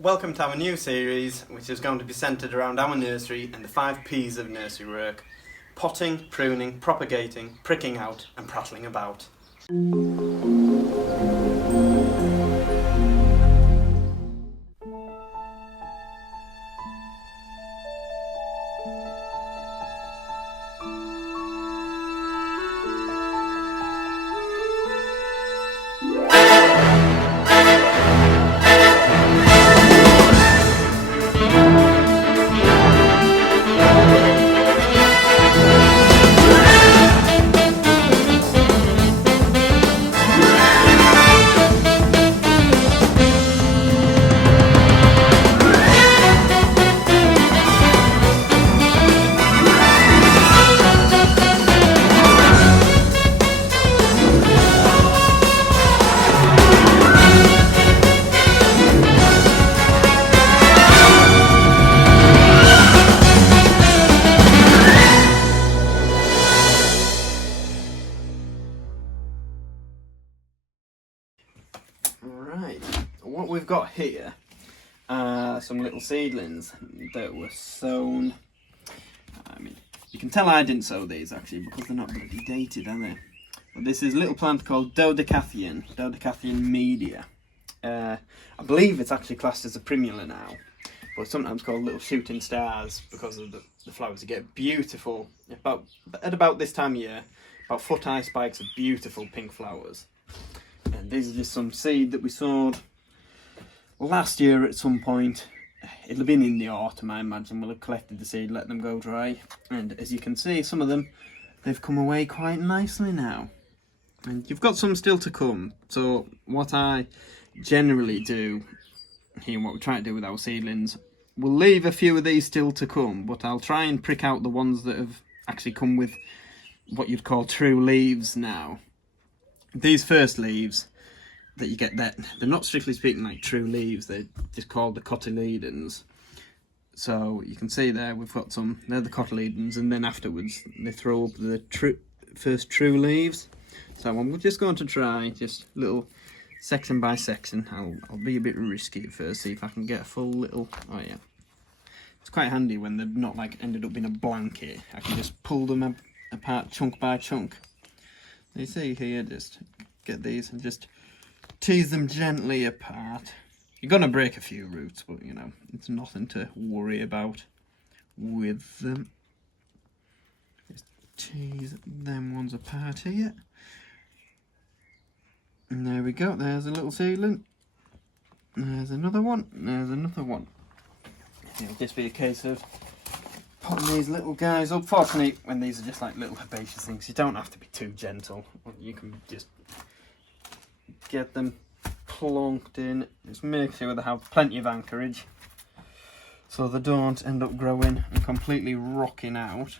Welcome to our new series, which is going to be centred around our nursery and the 5 P's of nursery work: potting, pruning, propagating, pricking out and prattling about. Right, what we've got here are some little seedlings that were sown. You can tell I didn't sow these actually because they're not bloody dated, are they? But this is a little plant called Dodecathion media. I believe it's actually classed as a primula now, but sometimes called little shooting stars because of the flowers. You get beautiful, at about this time of year, about foot-high spikes of beautiful pink flowers. And these are just some seed that we sowed last year at some point. It'll have been in the autumn, I imagine. We'll have collected the seed, let them go dry. And as you can see, some of them, they've come away quite nicely now. And you've got some still to come. So what I generally do here, what we try to do with our seedlings, we'll leave a few of these still to come, but I'll try and prick out the ones that have actually come with what you'd call true leaves now. These first leaves that you get, they're not strictly speaking like true leaves, they're just called the cotyledons. So you can see there we've got some, they're the cotyledons, and then afterwards they throw up the first true leaves. So I'm just going to try just little section by section. I'll be a bit risky at first, see if I can get a full little, oh yeah. It's quite handy when they're not like ended up in a blanket. I can just pull them apart chunk by chunk. You see here, just get these and just tease them gently apart. You're going to break a few roots, but you know, it's nothing to worry about with them. Just tease them ones apart here. And there we go, there's a little seedling. There's another one, there's another one. It'll just be a case of putting these little guys up. Fortunately, when these are just like little herbaceous things, you don't have to be too gentle. You can just get them plonked in. Just make sure they have plenty of anchorage so they don't end up growing and completely rocking out.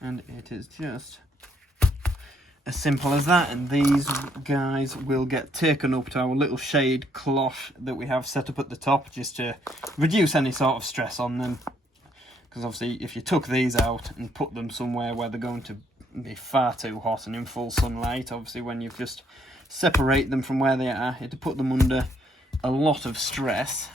And it is just as simple as that. And these guys will get taken up to our little shade cloth that we have set up at the top, just to reduce any sort of stress on them. Because obviously if you took these out and put them somewhere where they're going to be far too hot and in full sunlight, obviously when you've just separate them from where they are, it'd put them under a lot of stress,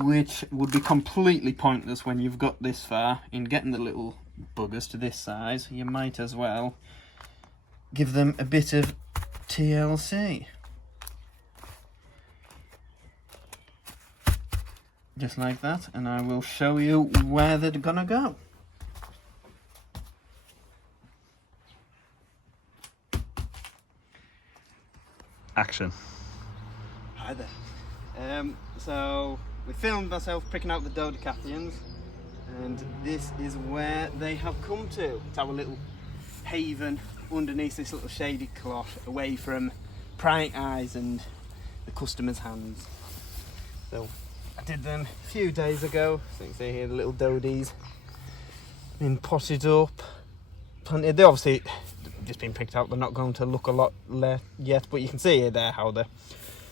which would be completely pointless when you've got this far. In getting the little buggers to this size, you might as well give them a bit of TLC. Just like that, and I will show you where they're gonna go. Action. Hi there. So we filmed myself pricking out the Dodecathions, and this is where they have come to. It's our little haven underneath this little shaded cloth, away from prying eyes and the customer's hands. So I did them a few days ago. So you can see here the little dodies been potted up. Plenty. They obviously just been picked out. They're not going to look a lot yet, but you can see here there how they're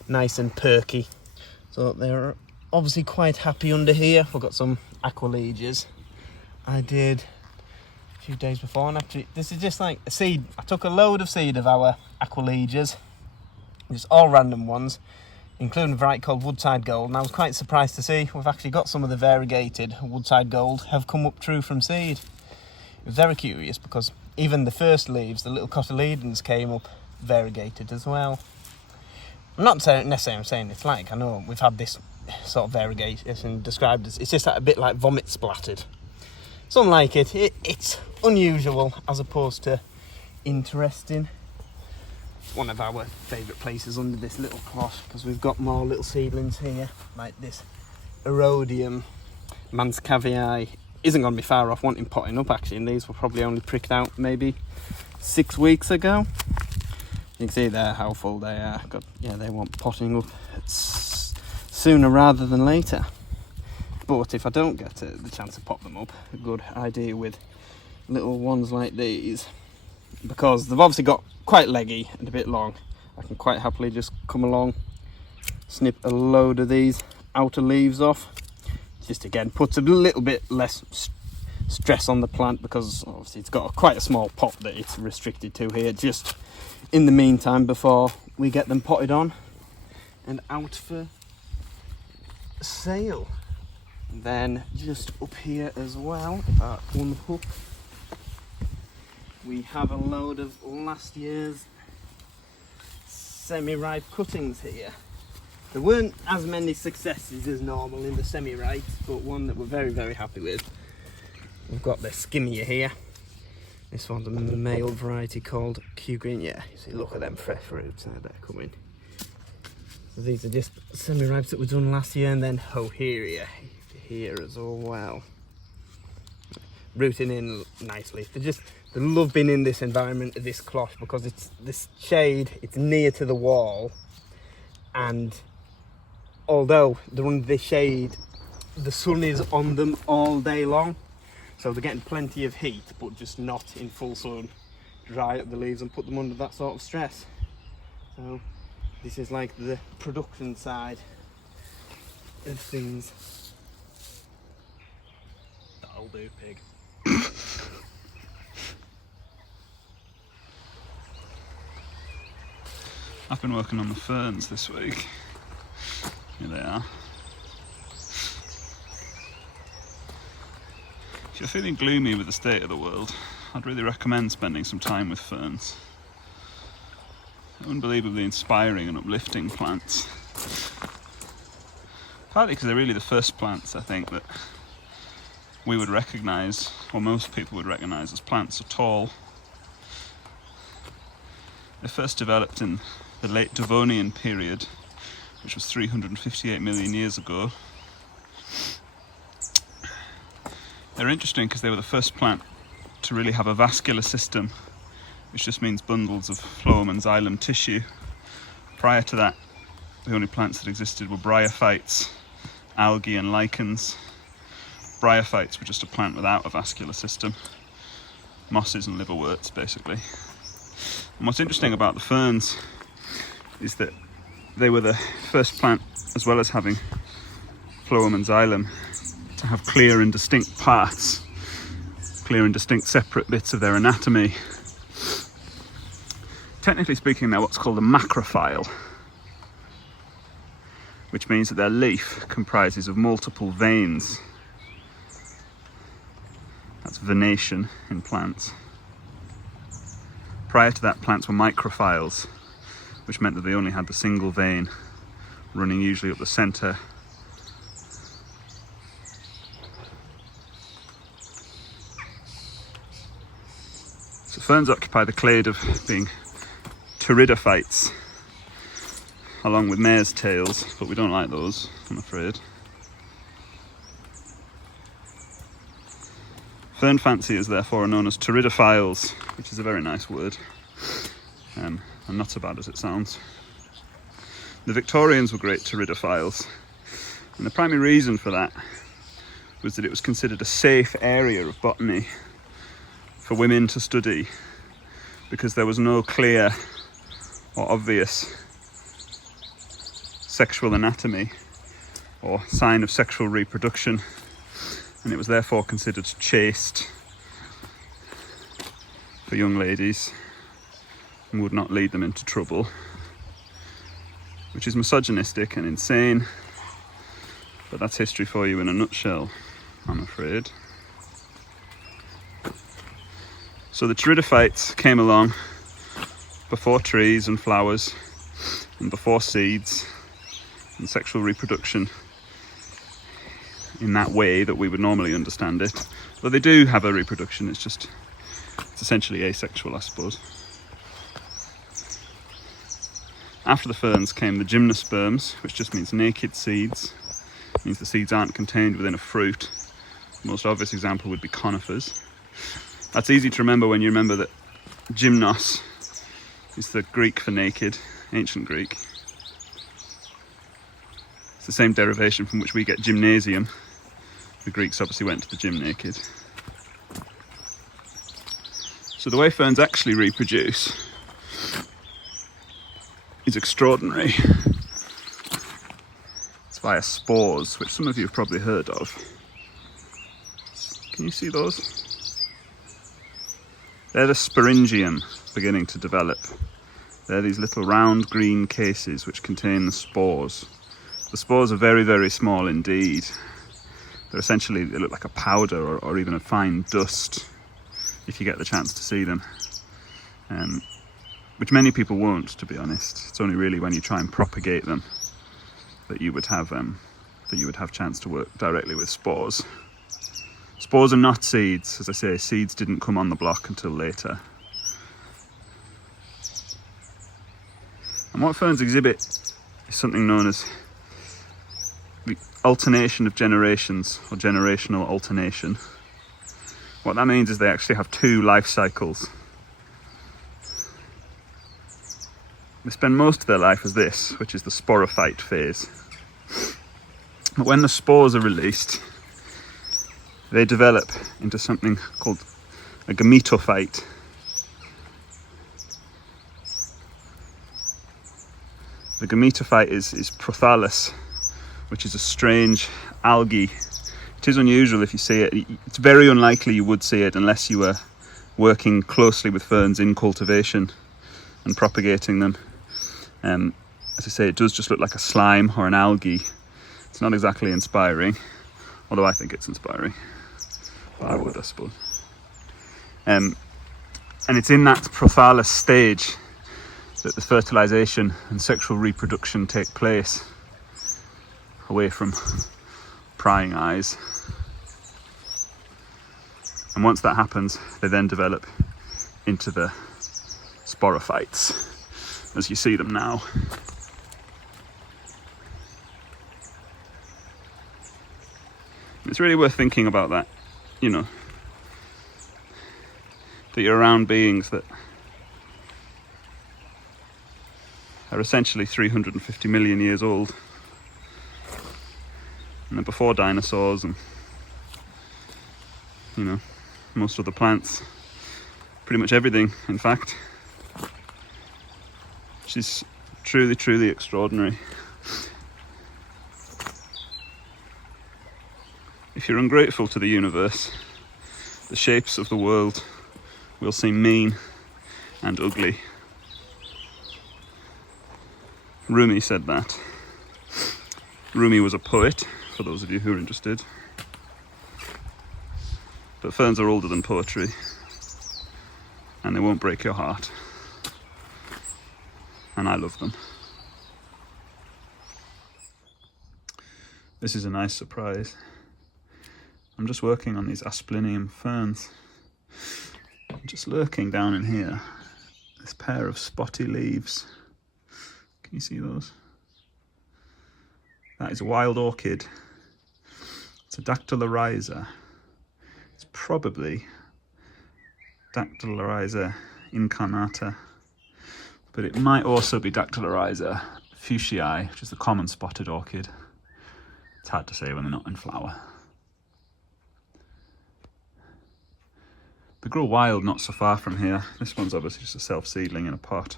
nice and perky. So they're obviously quite happy under here. We've got some aqualegias I did a few days before, and actually this is just like a seed. I took a load of seed of our aqualegias, just all random ones, including a variety called Woodside Gold. And I was quite surprised to see we've actually got some of the variegated Woodside Gold have come up true from seed. It was very curious because even the first leaves, the little cotyledons, came up variegated as well. I'm not necessarily saying it's like, I know we've had this sort of variegation described as, it's just a bit like vomit splattered. It's unlike it. It's unusual as opposed to interesting. It's one of our favourite places under this little cloth because we've got more little seedlings here, like this Erodium Manscavii. Isn't going to be far off wanting potting up actually, and these were probably only pricked out maybe 6 weeks ago. You can see there how full they are. They want potting up sooner rather than later. But if I don't get the chance to pop them up, a good idea with little ones like these, because they've obviously got quite leggy and a bit long, I can quite happily just come along, snip a load of these outer leaves off. Just again puts a little bit less stress on the plant, because obviously it's got quite a small pot that it's restricted to here, just in the meantime before we get them potted on and out for sale. And then just up here as well, if I unhook, we have a load of last year's semi-ripe cuttings here. There weren't as many successes as normal in the semi-ripes, but one that we're very, very happy with. We've got the skimmier here. This one's a male variety called Q Green. Yeah, you see, look at them fresh roots there that are coming. So these are just semi-ripes that were done last year, and then Hoheria here as well. Rooting in nicely. They love being in this environment of this cloth because it's this shade, it's near to the wall, and although they're under this shade, the sun is on them all day long, so they're getting plenty of heat, but just not in full sun. Dry up the leaves and put them under that sort of stress. So this is like the production side of things. That'll do, pig. I've been working on the ferns this week. Here they are. If you're feeling gloomy with the state of the world, I'd really recommend spending some time with ferns. They're unbelievably inspiring and uplifting plants. Partly because they're really the first plants, I think, that we would recognise, or most people would recognise as plants at all. They first developed in the late Devonian period, which was 358 million years ago. They're interesting because they were the first plant to really have a vascular system, which just means bundles of phloem and xylem tissue. Prior to that, the only plants that existed were bryophytes, algae and lichens. Bryophytes were just a plant without a vascular system. Mosses and liverworts, basically. And what's interesting about the ferns is that they were the first plant, as well as having phloem and xylem, to have clear and distinct parts, clear and distinct separate bits of their anatomy. Technically speaking, they're what's called a macrophyle, which means that their leaf comprises of multiple veins. That's venation in plants. Prior to that, plants were microphiles, which meant that they only had the single vein running usually up the centre. So ferns occupy the clade of being pteridophytes, along with mare's tails, but we don't like those, I'm afraid. Fern fanciers, therefore, are known as pteridophiles, which is a very nice word, and not so bad as it sounds. The Victorians were great pteridophiles, and the primary reason for that was that it was considered a safe area of botany for women to study, because there was no clear or obvious sexual anatomy or sign of sexual reproduction, and it was therefore considered chaste for young ladies and would not lead them into trouble, which is misogynistic and insane, but that's history for you in a nutshell, I'm afraid. So the pteridophytes came along before trees and flowers, and before seeds and sexual reproduction in that way that we would normally understand it. Though they do have a reproduction, it's essentially asexual, I suppose. After the ferns came the gymnosperms, which just means naked seeds. It means the seeds aren't contained within a fruit. The most obvious example would be conifers. That's easy to remember when you remember that gymnos is the Greek for naked, ancient Greek. It's the same derivation from which we get gymnasium. The Greeks obviously went to the gym naked. So the way ferns actually reproduce is extraordinary. It's via spores, which some of you have probably heard of. Can you see those? They're the sporingium beginning to develop. They're these little round green cases which contain the spores. The spores are very, very small indeed. They're essentially, they look like a powder or even a fine dust, if you get the chance to see them. Which many people won't, to be honest. It's only really when you try and propagate them that you would have chance to work directly with spores. Spores are not seeds. As I say, seeds didn't come on the block until later. And what ferns exhibit is something known as the alternation of generations, or generational alternation. What that means is they actually have two life cycles. They spend most of their life as this, which is the sporophyte phase. But when the spores are released, they develop into something called a gametophyte. The gametophyte is prothallis, which is a strange algae. It is unusual if you see it. It's very unlikely you would see it unless you were working closely with ferns in cultivation and propagating them. As I say, it does just look like a slime or an algae. It's not exactly inspiring, although I think it's inspiring. But I would, I suppose. And it's in that prothallis stage that the fertilization and sexual reproduction take place, away from prying eyes. And once that happens, they then develop into the sporophytes, as you see them now. It's really worth thinking about that, you know, that you're around beings that are essentially 350 million years old. And they're before dinosaurs and, you know, most of the plants. Pretty much everything, in fact. Which is truly, truly extraordinary. If you're ungrateful to the universe, the shapes of the world will seem mean and ugly. Rumi said that. Rumi was a poet, for those of you who are interested. But ferns are older than poetry, and they won't break your heart. And I love them. This is a nice surprise. I'm just working on these asplenium ferns. I'm just lurking down in here. This pair of spotty leaves. Can you see those? That is a wild orchid. It's a Dactylorhiza. It's probably Dactylorhiza incarnata, but it might also be Dactylorhiza fuchsii, which is the common spotted orchid. It's hard to say when they're not in flower. They grow wild not so far from here. This one's obviously just a self-seedling in a pot.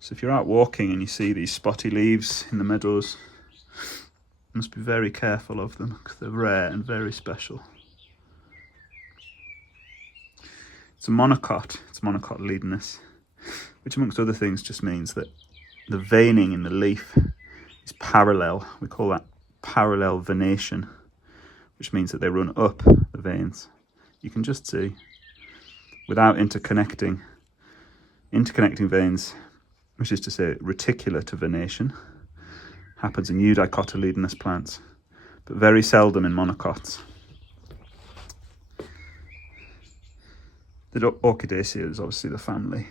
So if you're out walking and you see these spotty leaves in the meadows, you must be very careful of them because they're rare and very special. It's a monocot. It's monocot leadinus, which amongst other things just means that the veining in the leaf is parallel. We call that parallel venation, which means that they run up the veins. You can just see, without interconnecting veins, which is to say reticular to venation, happens in eudicotyledonous plants, but very seldom in monocots. The Orchidaceae is obviously the family,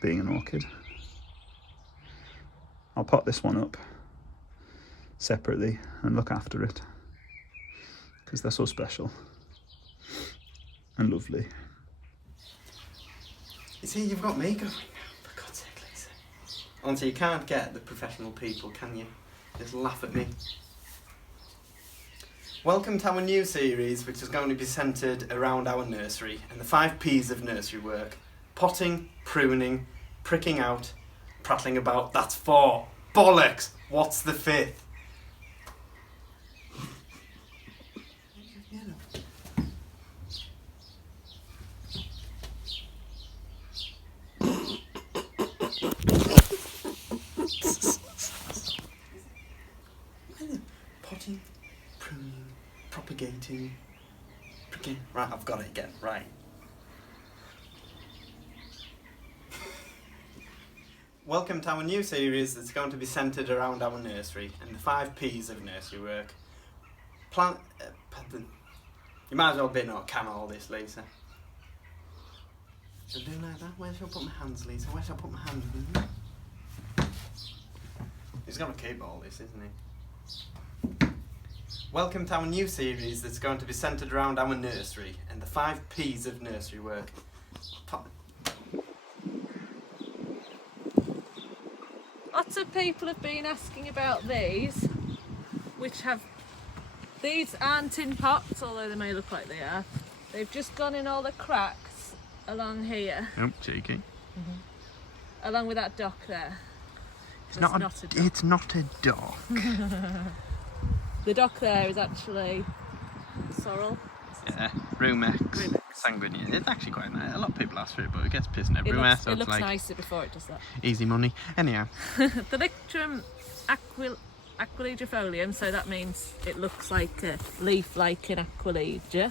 being an orchid. I'll pot this one up separately and look after it, because they're so special and lovely. You see, you've got me going now, for God's sake, Lisa. Honestly, you can't get the professional people, can you? Just laugh at me. Welcome to our new series, which is going to be centred around our nursery and the 5 P's of nursery work. Potting, pruning, pricking out, prattling about. That's 4. Bollocks! What's the 5th? Potting, pruning, propagating, pricking. Right, I've got it again. Right. Welcome to our new series that's going to be centred around our nursery and the 5 P's of nursery work. You might as well be not can all this, Lisa. So do like that. Where shall I put my hands, Lisa? Where shall I put my hands? He's going to keep all this, isn't he? Welcome to our new series that's going to be centred around our nursery and the 5 P's of nursery work. Lots of people have been asking about these, these aren't in pots, although they may look like they are. They've just gone in all the cracks along here. Oh, cheeky. Mm-hmm. Along with that dock there. It's not a dock. The dock there is actually sorrel. Yeah, Rumex sanguinea. It's actually quite nice. A lot of people ask for it, but it gets pissing everywhere. It looks nicer before it does that. Easy money. Anyhow. The Lictrum aquilegifolium, so that means it looks like a leaf like an aquilegia.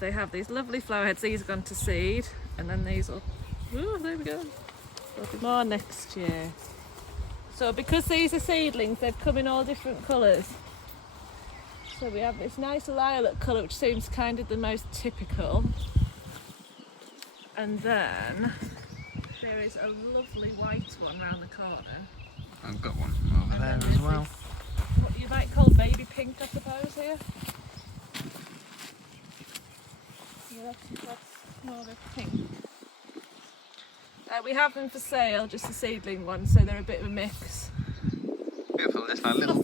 They have these lovely flower heads. These are gone to seed, and then these will. Ooh, there we go. There'll be more next year. So because these are seedlings, they've come in all different colours. So we have this nice lilac colour, which seems kind of the most typical. And then there is a lovely white one round the corner. I've got one over there as well. What you might call baby pink, I suppose, here. Yeah, that's more of a pink. We have them for sale, just the seedling ones, so they're a bit of a mix. Beautiful, there's like little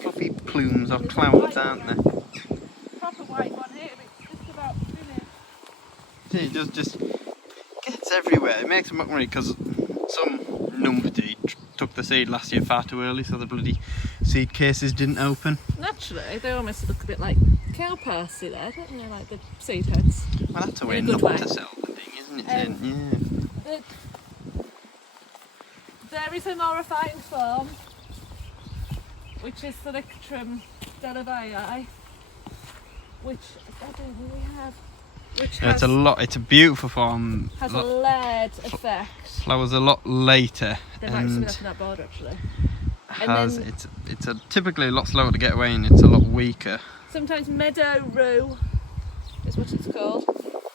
fluffy plumes of clouds, aren't there? Proper white one here, but it's just about finished. It just gets everywhere. It makes a mockery because some numpty took the seed last year far too early, so the bloody seed cases didn't open. Naturally, they almost look a bit like cow parsley there, don't they? Like the seed heads. Well, that's a way not to sell the thing, isn't it? Yeah. There is a more refined form, which is the Lictrum delavei, which I don't really have. Which has, it's a beautiful form. Has a layered effect. Flowers a lot later. There might be up in that border actually. It's typically a lot slower to get away, and it's a lot weaker. Sometimes meadow rue is what it's called,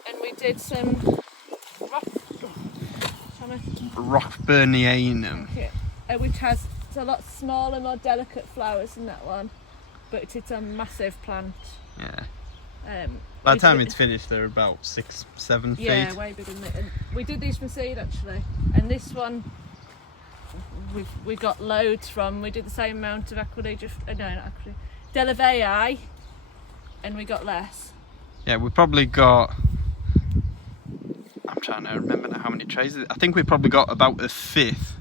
and we did some Rockburnianum, which has a lot smaller, more delicate flowers than that one, but it's a massive plant. Yeah. By the time it's finished, they're about 6-7 feet. Yeah, way bigger than it. And we did these from seed actually, and this one we got loads from. We did the same amount of delavei, and we got less. Yeah, we probably got. I'm trying to remember now how many trays. I think we probably got about a 5th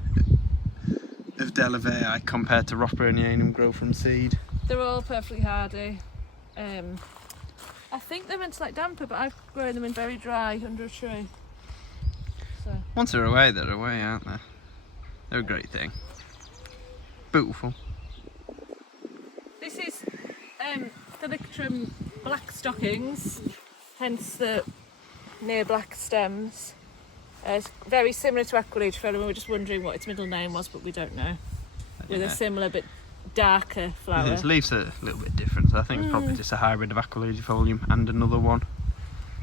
of delavei compared to Rockburnianum grow from seed. They're all perfectly hardy. I think they're meant to like damper, but I've grown them in very dry under a tree. So Once they're away, aren't they? They're a great thing. Beautiful. This is Thalictrum black stockings, hence the near black stems. It's very similar to Aquilidra. We were just wondering what its middle name was, but we don't know. With a similar but darker flower. Its leaves are a little bit different, so I think it's probably just a hybrid of Aquilidra and another one.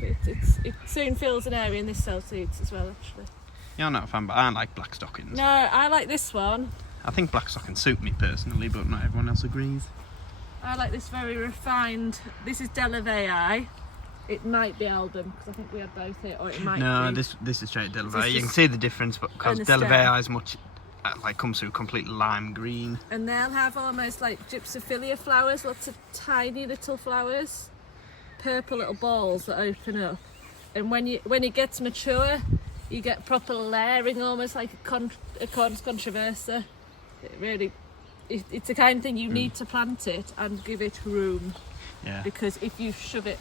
It soon fills an area in this cell seeds as well, actually. You're not a fan, but I like black stockings. No, I like this one. I think black stockings suit me personally, but not everyone else agrees. I like this very refined. This is Delavei. It might be album because I think we had both here, or it might be. This is straight Delavei. You can see the difference, but because Delavei is much comes through complete lime green. And they'll have almost like gypsophilia flowers, lots of tiny little flowers, purple little balls that open up. And when it gets mature, you get proper layering, almost like a Cornus controversa. It's the kind of thing you need to plant it and give it room. Yeah. Because if you shove it,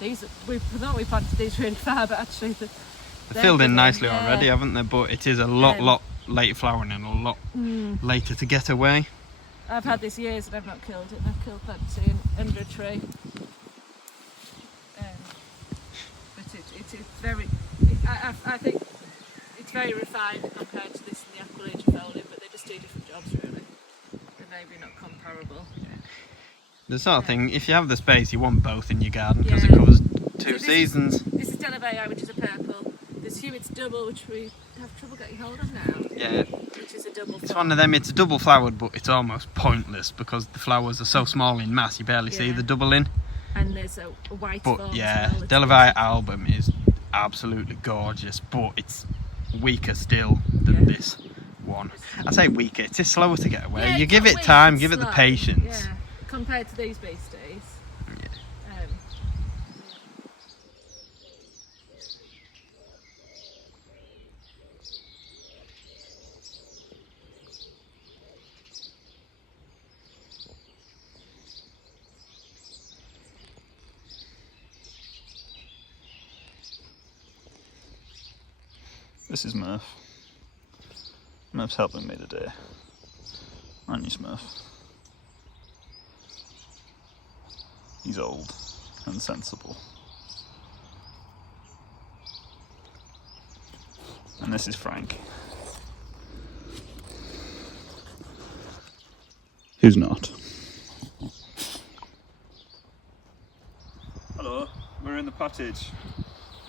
we planted these really far, but actually they're filled in nicely already, haven't they? But it is a lot later flowering and a lot later to get away. I've had this years and I've not killed it. I've killed plenty under a tree. But it is very. I think it's very refined compared to this and the Aquilidra folium, but they just do different jobs really. They're maybe not comparable. Yeah. The sort of thing, if you have the space, you want both in your garden because it covers two seasons. This is Delavei, which is a purple. There's Hewitt's double, which we have trouble getting hold of now. Yeah. Which is a double. It's one of them. It's a double flowered, but it's almost pointless because the flowers are so small in mass. You barely see the double in. And there's a white. But yeah, Delavei album is absolutely gorgeous, but it's weaker still than this one. I say weaker. It's just slower to get away. Yeah, you give it time, give it the patience. Yeah. Compared to these beasties. Yeah. This is Murph. Murph's helping me today. Aren't you, Smurf? He's old and sensible. And this is Frank. Who's not? Hello, we're in the pottage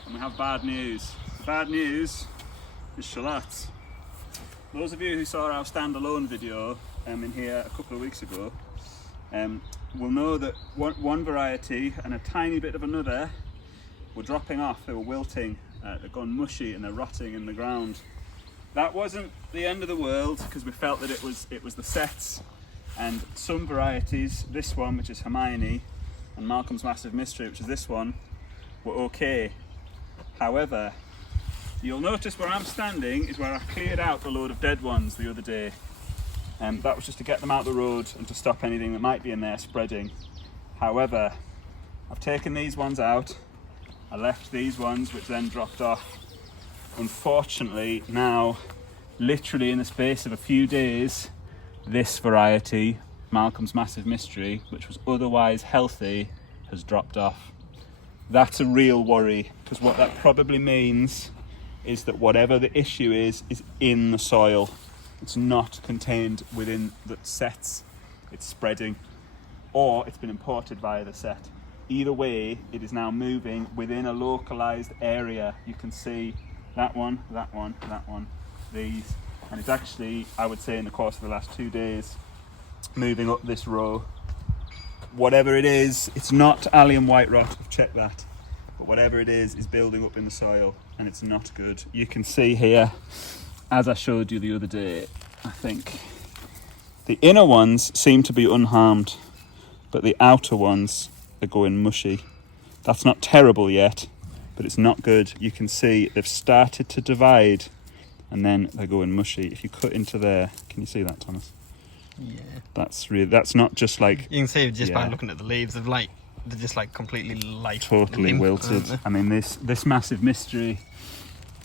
and we have bad news. The bad news is shallots. Those of you who saw our standalone video in here a couple of weeks ago will know that one variety and a tiny bit of another were dropping off. They were wilting, they're gone mushy and they're rotting in the ground. That wasn't the end of the world because we felt that it was the sets, and some varieties, this one which is Hermione and Malcolm's Massive Mystery, which is this one, were okay. However, you'll notice where I'm standing is where I cleared out a load of dead ones the other day. That was just to get them out the road and to stop anything that might be in there spreading. However, I've taken these ones out. I left these ones which then dropped off. Unfortunately now, literally in the space of a few days, this variety, Malcolm's Massive Mystery, which was otherwise healthy, has dropped off. That's a real worry, because what that probably means is that whatever the issue is in the soil. It's not contained within the sets, it's spreading, or it's been imported via the set. Either way, it is now moving within a localized area. You can see that one, these, and it's actually, I would say in the course of the last 2 days, moving up this row. Whatever it is, it's not allium white rot, I've checked that, but whatever it is building up in the soil, and it's not good. You can see here, as I showed you the other day, I think the inner ones seem to be unharmed, but the outer ones are going mushy. That's not terrible yet, but it's not good. You can see they've started to divide and then they're going mushy. If you cut into there, can you see that, Thomas? Yeah. That's not just like... You can see just by looking at the leaves, they're just like completely totally wilted. I mean, this Massive Mystery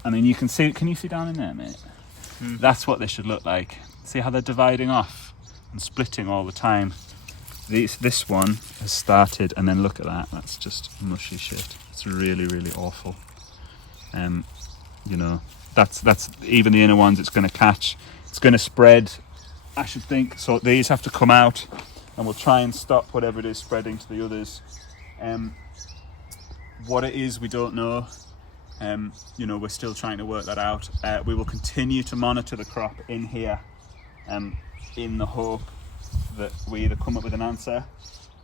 I mean, you can see, can you see down in there, mate? That's what they should look like. See how they're dividing off and splitting all the time. This one has started, and then look at that, that's just mushy shit. It's really, really awful. You know, that's even the inner ones it's going to catch. It's going to spread, I should think. So these have to come out, and we'll try and stop whatever it is spreading to the others. What it is, we don't know. You know, we're still trying to work that out. We will continue to monitor the crop in here, in the hope that we either come up with an answer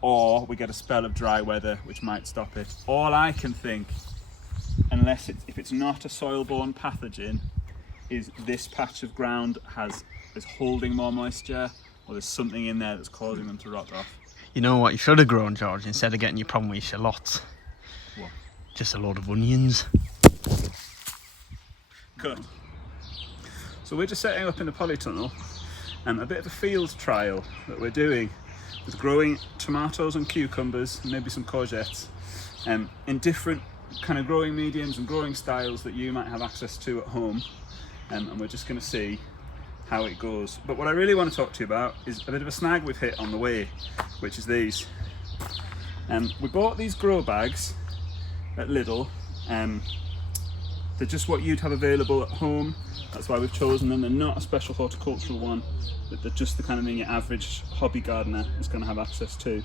or we get a spell of dry weather which might stop it. All I can think, unless if it's not a soil-borne pathogen, is this patch of ground is holding more moisture, or there's something in there that's causing them to rot off. You know what you should have grown, George, instead of getting your problem with shallots? What? Just a load of onions. Cut. So we're just setting up in the polytunnel a bit of a field trial that we're doing with growing tomatoes and cucumbers and maybe some courgettes in different kind of growing mediums and growing styles that you might have access to at home, and we're just going to see how it goes. But what I really want to talk to you about is a bit of a snag we've hit on the way, which is these. We bought these grow bags at Lidl. They're just what you'd have available at home. That's why we've chosen them. They're not a special horticultural one, but they're just the kind of thing your average hobby gardener is going to have access to.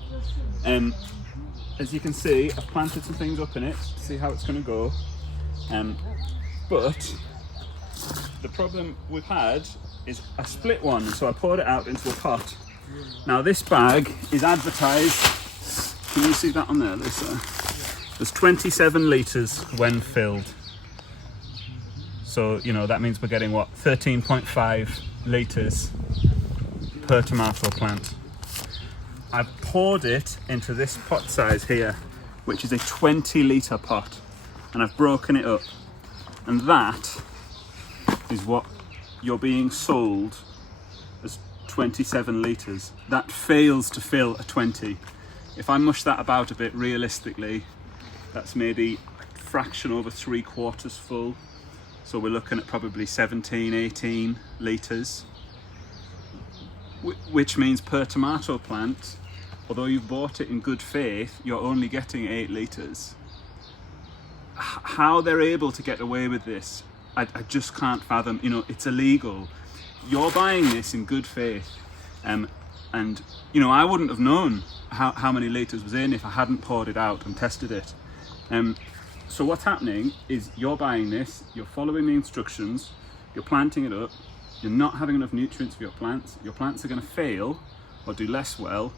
As you can see, I've planted some things up in it to see how it's going to go. But the problem we've had is I split one, so I poured it out into a pot. Now this bag is advertised, can you see that on there, Lisa? There's 27 litres when filled. So, you know, that means we're getting what, 13.5 litres per tomato plant. I've poured it into this pot size here, which is a 20 litre pot, and I've broken it up. And that is what you're being sold as 27 litres. That fails to fill a 20. If I mush that about a bit, realistically, that's maybe a fraction over 3/4 full. So we're looking at probably 17, 18 litres, which means per tomato plant, although you've bought it in good faith, you're only getting 8 litres. How they're able to get away with this, I just can't fathom. You know, it's illegal. You're buying this in good faith, and you know, I wouldn't have known how many litres was in if I hadn't poured it out and tested it. So what's happening is you're buying this, you're following the instructions, you're planting it up, you're not having enough nutrients for your plants are going to fail or do less well,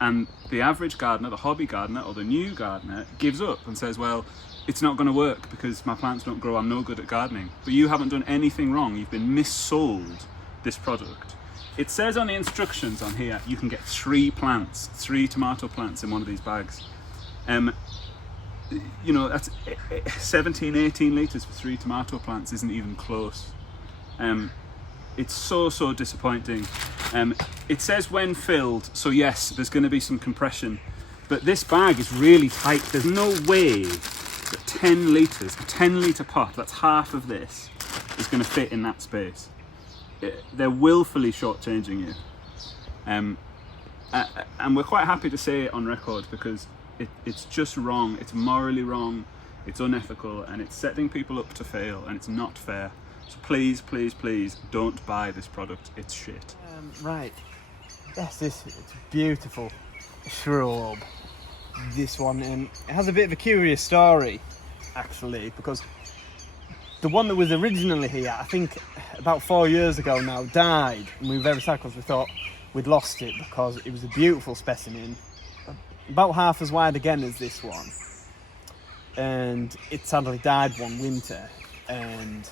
and the average gardener, the hobby gardener or the new gardener gives up and says, well, it's not going to work because my plants don't grow, I'm no good at gardening. But you haven't done anything wrong, you've been missold this product. It says on the instructions on here, you can get 3 tomato plants in one of these bags. You know, that's 17, 18 litres for 3 tomato plants isn't even close. It's so disappointing. It says when filled, so yes, there's going to be some compression, but this bag is really tight. There's no way that 10 litres, a 10 litre pot, that's half of this, is going to fit in that space. They're willfully shortchanging you. And we're quite happy to say it on record because it's just wrong, it's morally wrong, it's unethical, and it's setting people up to fail, and it's not fair. So please, please, please don't buy this product, it's shit. Right, yes, it's a beautiful shrub. This one, it has a bit of a curious story, actually, because the one that was originally here, I think about 4 years ago now, died, and we were very sad because we thought we'd lost it because it was a beautiful specimen. About half as wide again as this one, and it sadly died one winter, and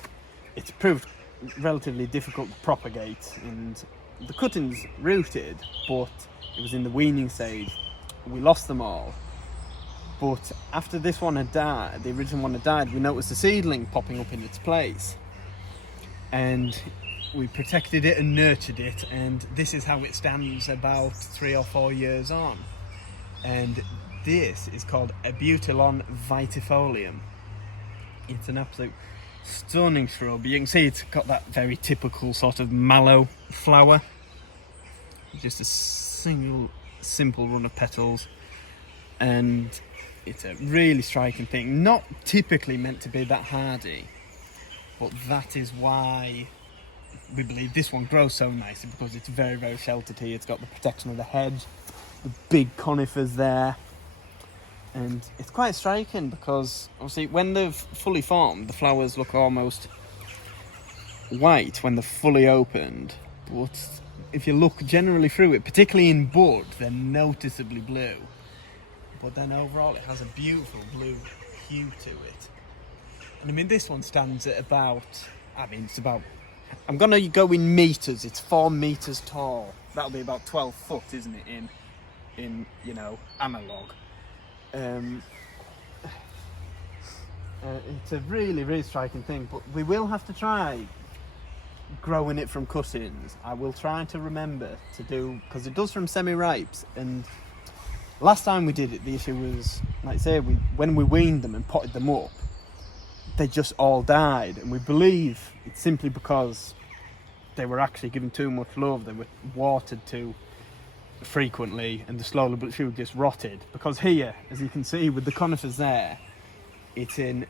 it's proved relatively difficult to propagate, and the cuttings rooted, but it was in the weaning stage. We lost them all, but after this one had died, the original one had died, we noticed a seedling popping up in its place, and we protected it and nurtured it, and this is how it stands about 3 or 4 years on. And this is called Abutilon vitifolium. It's an absolute Stunning shrub. You can see it's got that very typical sort of mallow flower. Just a single simple run of petals, and it's a really striking thing. Not typically meant to be that hardy, but that is why we believe this one grows so nicely, because it's very, very sheltered here. It's got the protection of the hedge, the big conifers there, and it's quite striking because obviously when they've fully formed, the flowers look almost white when they're fully opened, but if you look generally through it, particularly in bud, they're noticeably blue. But then overall it has a beautiful blue hue to it. And I mean, this one stands at about, I'm going to go in metres, it's 4 metres tall. That'll be about 12 foot, isn't it, in you know, analogue. It's a really, really striking thing, but we will have to try growing it from cuttings. I will try to remember to do, because it does from semi-ripes, and last time we did it, the issue was, like I say, when we weaned them and potted them up, they just all died, and we believe it's simply because they were actually given too much love. They were watered too frequently, and the slowly but surely just rotted. Because here, as you can see with the conifers there, it's in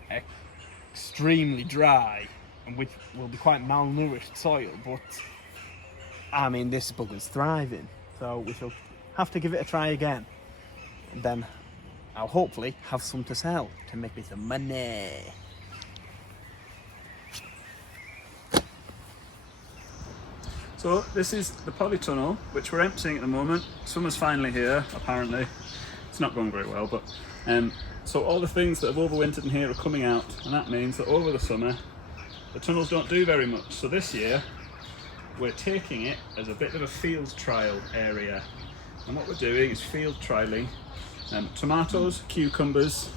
extremely dry, and which will be quite malnourished soil, but I mean, this bugger's thriving, so we shall have to give it a try again, and then I'll hopefully have some to sell to make me some money. So this is the polytunnel, which we're emptying at the moment. Summer's finally here, apparently. It's not going very well, but so all the things that have overwintered in here are coming out, and that means that over the summer the tunnels don't do very much. So this year we're taking it as a bit of a field trial area, and what we're doing is field trialling tomatoes, cucumbers,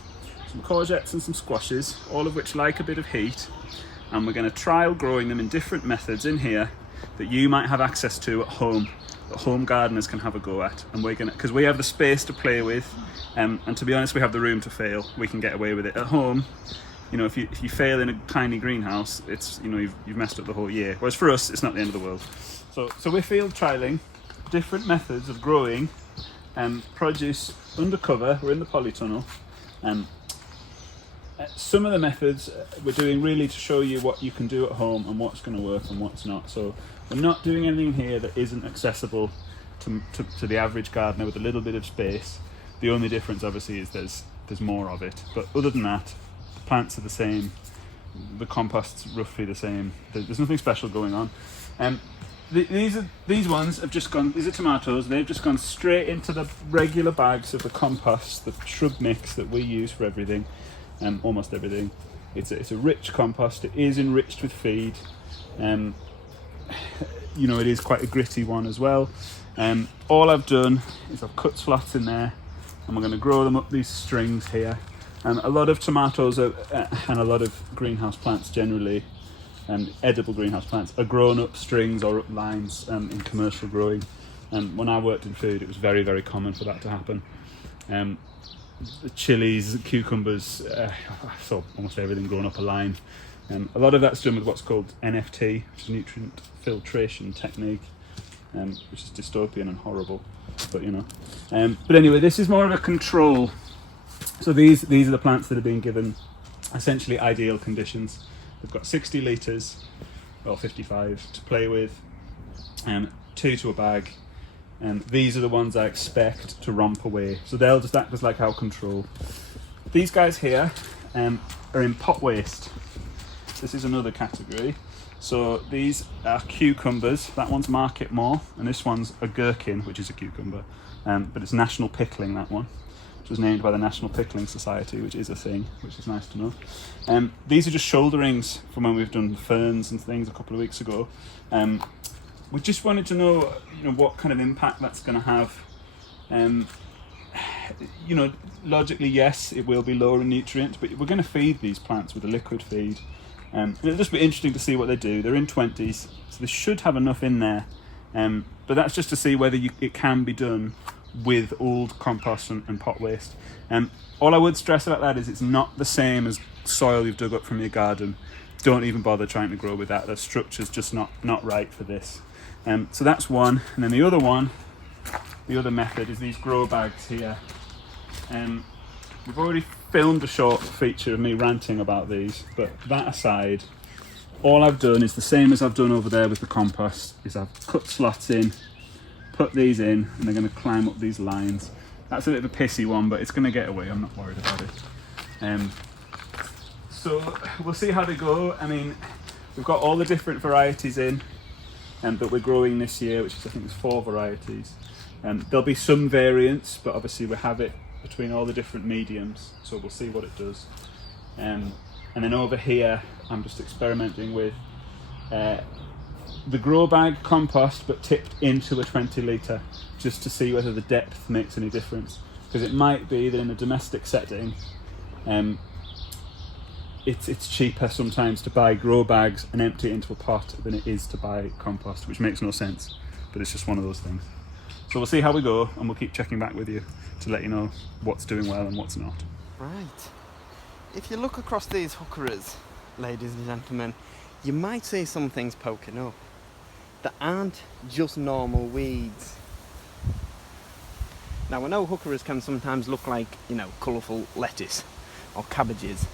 some courgettes and some squashes, all of which like a bit of heat, and we're going to trial growing them in different methods in here that you might have access to at home, that home gardeners can have a go at. And we're gonna, because we have the space to play with, and to be honest, we have the room to fail. We can get away with it at home. You know, if you fail in a tiny greenhouse, it's, you know, you've messed up the whole year. Whereas for us, it's not the end of the world. So we're field trialing different methods of growing produce undercover. We're in the polytunnel. Some of the methods we're doing really to show you what you can do at home and what's going to work and what's not. So we're not doing anything here that isn't accessible to the average gardener with a little bit of space. The only difference obviously is there's more of it, but other than that, the plants are the same, the compost's roughly the same. There's nothing special going on. These ones have just gone, these are tomatoes, they've just gone straight into the regular bags of the compost, the shrub mix that we use for everything. Almost everything. It's a rich compost. It is enriched with feed. You know, it is quite a gritty one as well. All I've done is I've cut slots in there, and we're going to grow them up these strings here. A lot of tomatoes and a lot of greenhouse plants generally, edible greenhouse plants, are grown up strings or up lines in commercial growing. When I worked in food, it was very, very common for that to happen. The chilies, cucumbers, I saw almost everything going up a line. A lot of that's done with what's called NFT, which is nutrient filtration technique, which is dystopian and horrible, but you know. But anyway, this is more of a control. So these are the plants that are being given essentially ideal conditions. They've got 60 litres, well 55 to play with, 2 to a bag. These are the ones I expect to romp away. So they'll just act as like our control. These guys here are in pot waste. This is another category. So these are cucumbers. That one's market more, and this one's a gherkin, which is a cucumber. But it's National Pickling, that one, which was named by the National Pickling Society, which is a thing, which is nice to know. These are just shoulderings from when we've done ferns and things a couple of weeks ago. We just wanted to know, you know, what kind of impact that's going to have. You know, logically, yes, it will be lower in nutrient, but we're going to feed these plants with a liquid feed. It'll just be interesting to see what they do. They're in 20s, so they should have enough in there. But that's just to see whether it can be done with old compost and pot waste. All I would stress about that is it's not the same as soil you've dug up from your garden. don't even bother trying to grow with that. The structure's just not right for this. So that's one. And then the other one, the other method is these grow bags here. We've already filmed a short feature of me ranting about these, but that aside, all I've done is the same as I've done over there with the compost, is I've cut slots in, put these in, and they're going to climb up these lines. That's a bit of a pissy one, but it's going to get away. I'm not worried about it. So we'll see how they go. I mean, we've got all the different varieties in that we're growing this year, which is, I think there's 4 varieties. There'll be some variance, but obviously we have it between all the different mediums, so we'll see what it does. And then over here, I'm just experimenting with the grow bag compost, but tipped into a 20 litre, just to see whether the depth makes any difference. Because it might be that in a domestic setting, it's cheaper sometimes to buy grow bags and empty it into a pot than it is to buy compost, which makes no sense, but it's just one of those things. So we'll see how we go, and we'll keep checking back with you to let you know what's doing well and what's not. Right. If you look across these hookeras, ladies and gentlemen, you might see some things poking up that aren't just normal weeds. Now, I know hookeras can sometimes look like, you know, colourful lettuce or cabbages,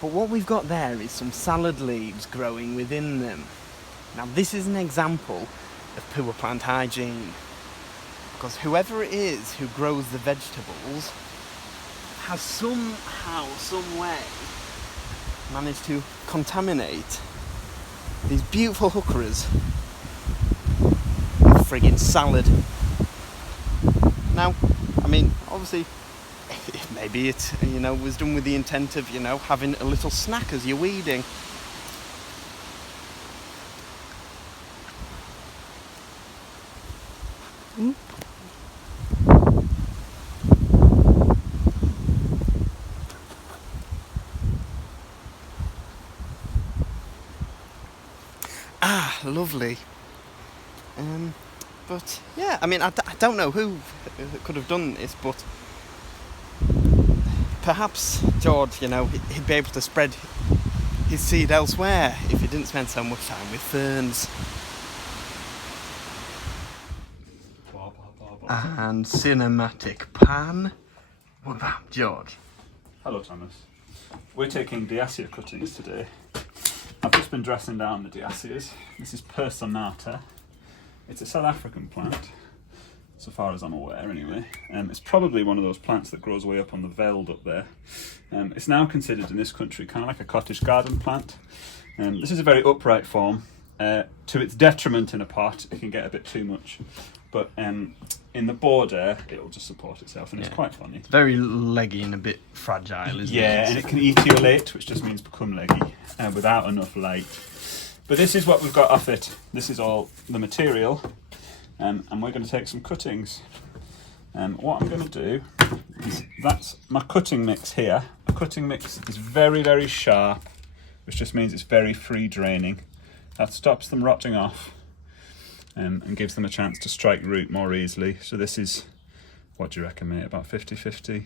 but what we've got there is some salad leaves growing within them. Now, this is an example of poor plant hygiene, because whoever it is who grows the vegetables has somehow, some way, managed to contaminate these beautiful hookeras with friggin' salad. Now, I mean, obviously, maybe it, you know, was done with the intent of, you know, having a little snack as you're weeding. Ah, lovely. But yeah, I mean, I don't know who could have done this, but perhaps George, you know, he'd be able to spread his seed elsewhere if he didn't spend so much time with ferns. And cinematic pan. What about George? Hello, Thomas. We're taking Diassia cuttings today. I've just been dressing down the Diassias. This is Personata. It's a South African plant, so far as I'm aware anyway. It's probably one of those plants that grows way up on the veld up there. It's now considered in this country kind of like a cottage garden plant. This is a very upright form. To its detriment in a pot, it can get a bit too much. But in the border, it'll just support itself, and it's quite funny. It's very leggy and a bit fragile, isn't it? Yeah, and it can etiolate, which just means become leggy, without enough light. But this is what we've got off it. This is all the material, and we're going to take some cuttings. What I'm going to do is, that's my cutting mix here. A cutting mix is very, very sharp, which just means it's very free draining. That stops them rotting off. And gives them a chance to strike root more easily. So this is, what do you reckon, mate? About 50-50?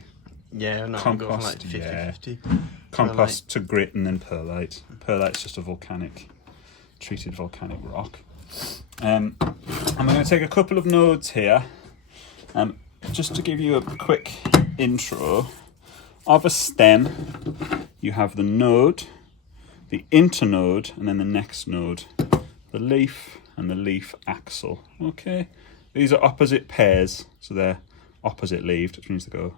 Yeah, no, compost, I'm going like 50-50. Compost to grit and then perlite. Perlite's just a treated volcanic rock. And we're going to take a couple of nodes here. Just to give you a quick intro of a stem, you have the node, the internode, and then the next node. The leaf and the leaf axil. Okay, these are opposite pairs, so they're opposite leaved, which means they go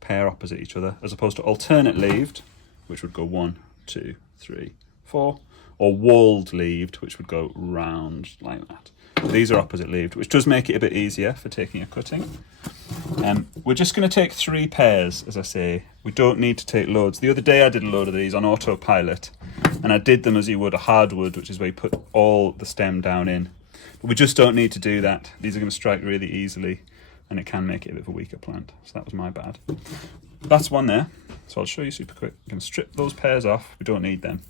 pair opposite each other, as opposed to alternate leaved, which would go 1, 2, 3, 4, or walled leaved, which would go round like that. So these are opposite leaved, which does make it a bit easier for taking a cutting. We're just going to take 3 pairs, as I say. We don't need to take loads. The other day I did a load of these on autopilot, and I did them as you would a hardwood, which is where you put all the stem down in. But we just don't need to do that. These are going to strike really easily, and it can make it a bit of a weaker plant. So that was my bad. That's one there. So I'll show you super quick. I'm going to strip those pairs off. We don't need them.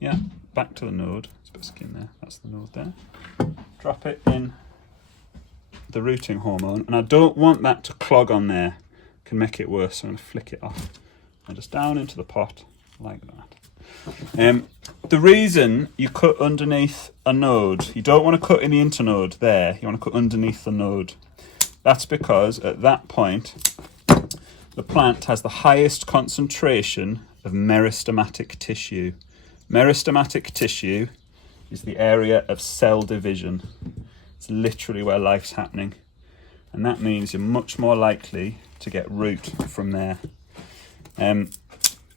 Yeah, back to the node. There's a bit of skin there. That's the node there. Drop it in the rooting hormone, and I don't want that to clog on there. It can make it worse, so I'm going to flick it off and just down into the pot like that. The reason you cut underneath a node, you don't want to cut in the internode there, you want to cut underneath the node. That's because at that point, the plant has the highest concentration of meristematic tissue. Meristematic tissue is the area of cell division. It's literally where life's happening. And that means you're much more likely to get root from there.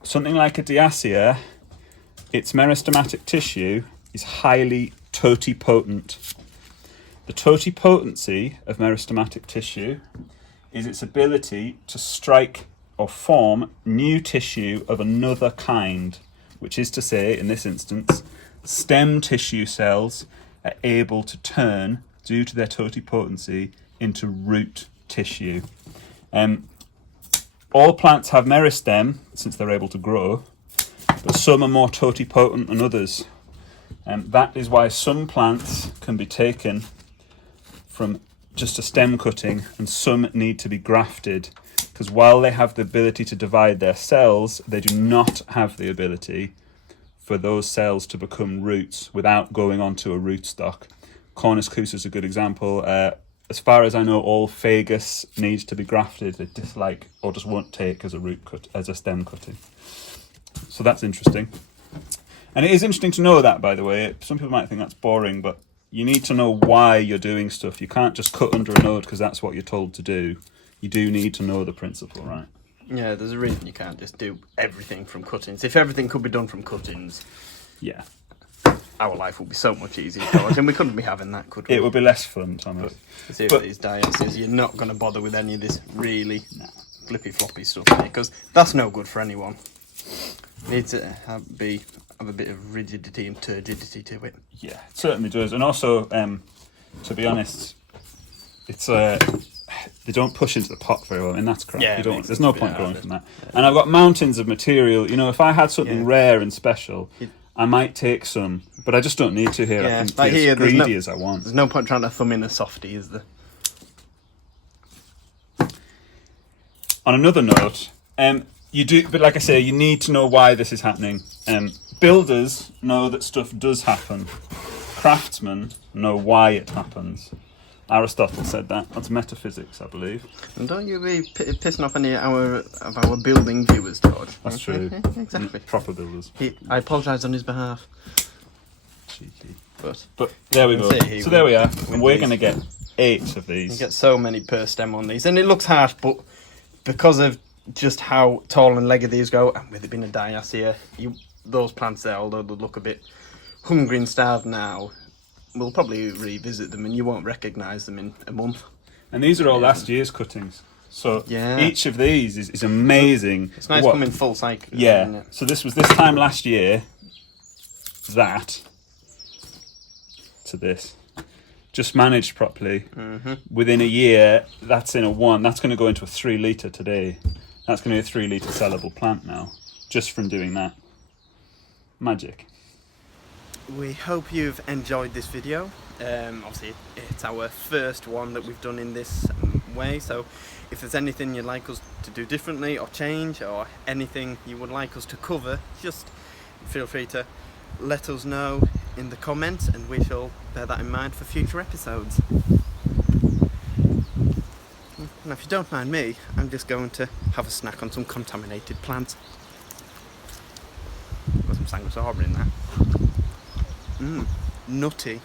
Something like a diacia, its meristematic tissue is highly totipotent. The totipotency of meristematic tissue is its ability to strike or form new tissue of another kind, which is to say, in this instance, stem tissue cells are able to turn, due to their totipotency, into root tissue. All plants have meristem, since they're able to grow, but some are more totipotent than others. That is why some plants can be taken from just a stem cutting and some need to be grafted, because while they have the ability to divide their cells, they do not have the ability for those cells to become roots without going onto a rootstock. Cornus Coos is a good example. As far as I know, all Fagus needs to be grafted. They dislike or just won't take as a root cut, as a stem cutting. So that's interesting. And it is interesting to know that, by the way. Some people might think that's boring, but you need to know why you're doing stuff. You can't just cut under a node because that's what you're told to do. You do need to know the principle, right? Yeah, there's a reason you can't just do everything from cuttings. If everything could be done from cuttings, yeah, our life would be so much easier, George, and we couldn't be having that, could we? It would be less fun, Thomas. But these diacias, you're not going to bother with any of this really flippy floppy stuff, because that's no good for anyone. It needs to have a bit of rigidity and turgidity to it. Yeah, it certainly does. And also, to be honest, it's they don't push into the pot very well, and that's crap. Yeah, there's no point growing from that. Yeah. And I've got mountains of material. You know, if I had something rare and special, I might take some, but I just don't need to here. I can be here, as greedy as I want. There's no point trying to thumb in a softie, is there? On another note, you do, but like I say, you need to know why this is happening. Builders know that stuff does happen. Craftsmen know why it happens. Aristotle said that. That's metaphysics, I believe. And don't you be pissing off any of our building viewers, George. That's true. Exactly. Proper builders. I apologise on his behalf. Cheeky. But there we go. So there we are. And we're going to get 8 of these. You get so many per stem on these. And it looks harsh, but because of just how tall and legged these go, and with it being a diacia, those plants there, although they look a bit hungry and starved now, we'll probably revisit them and you won't recognise them in a month. And these are all last year's cuttings. So each of these is amazing. It's nice coming full cycle. Yeah. So this was this time last year, that to this. Just managed properly. Mm-hmm. Within a year, that's in a 1. That's going to go into a 3 litre today. That's going to be a 3 litre sellable plant now, just from doing that. Magic. We hope you've enjoyed this video. Obviously it's our first one that we've done in this way, so if there's anything you'd like us to do differently or change, or anything you would like us to cover, just feel free to let us know in the comments and we shall bear that in mind for future episodes. And if you don't mind me, I'm just going to have a snack on some contaminated plants. Got some sanguisara in there. Nutty.